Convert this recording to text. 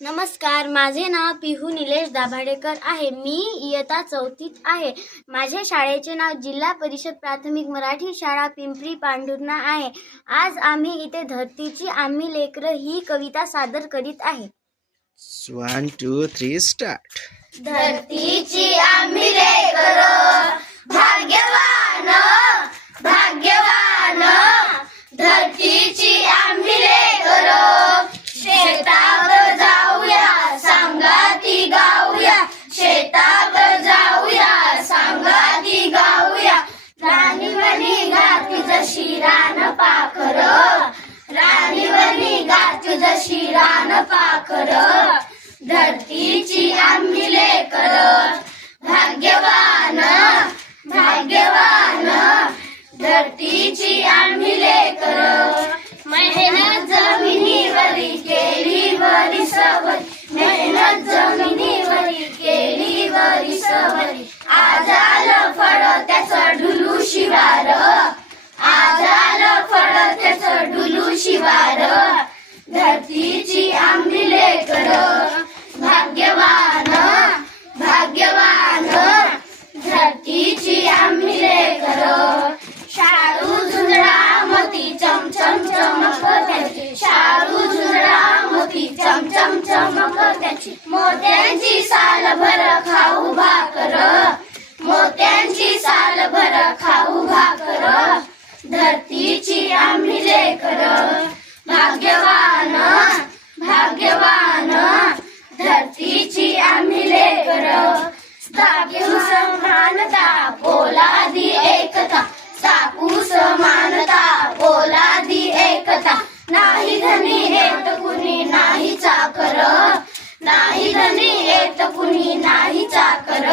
नमस्कार, माझे नाव पिहू निलेश दाभाडेकर आहे. मी इयत्ता 4थीत आहे. माझ्या शाळेचे नाव जिल्हा परिषद प्राथमिक मराठी शाळा पिंपरी पांढुर्णा आहे. आज आम्ही इथे धरतीची आम्ही लेकरं ही कविता सादर करीत आहे. 1 2 3 स्टार्ट. धरतीची आम्ही लेकरं भाग्यवान भाग्यवान, धरतीची आम्ही लेकरं शेतात जाऊया संगाती गाऊया, शेतात जाऊया संगाती गाऊया. राणीवनी गाती जशी रान पाखर, राणीवनी गाती जशी रान पाखर, धरतीची आम्ही लेकरं भाग्यवान भाग्यवान, धरतीची आम्ही लेकरं. मेहनत जमिनीवरी केली वरी सवरी, मेहनत जमिनीवरी केली वरी सवरी. आज आलं फळ त्याचं ढुलू शिवार, आज आलं फळ त्याचं ढुलू शिवार, धरतीची आम्ही लेकरं भाग्यवान भाग्यवान, धरतीची आम्ही लेकरं. शाळू झुंजळा मोती चमचम चमक त्याची, शाळू झुंजळा मोती चमचम चमक त्याची. मोत्यांची साल भर खाऊ भाकर, मोत्यांची साल भर खाऊ भाकर, धरतीची आम्ही लेकरं भाग्यवान भाग्यवान, धरतीची आम्ही लेकरं. स्थापू समानता पोलादी एकता, स्थापू समानता पोलादी एकता. नाही धनी येत कुणी नाही चाकर, नाही धनी येत कुणी नाही चाकर,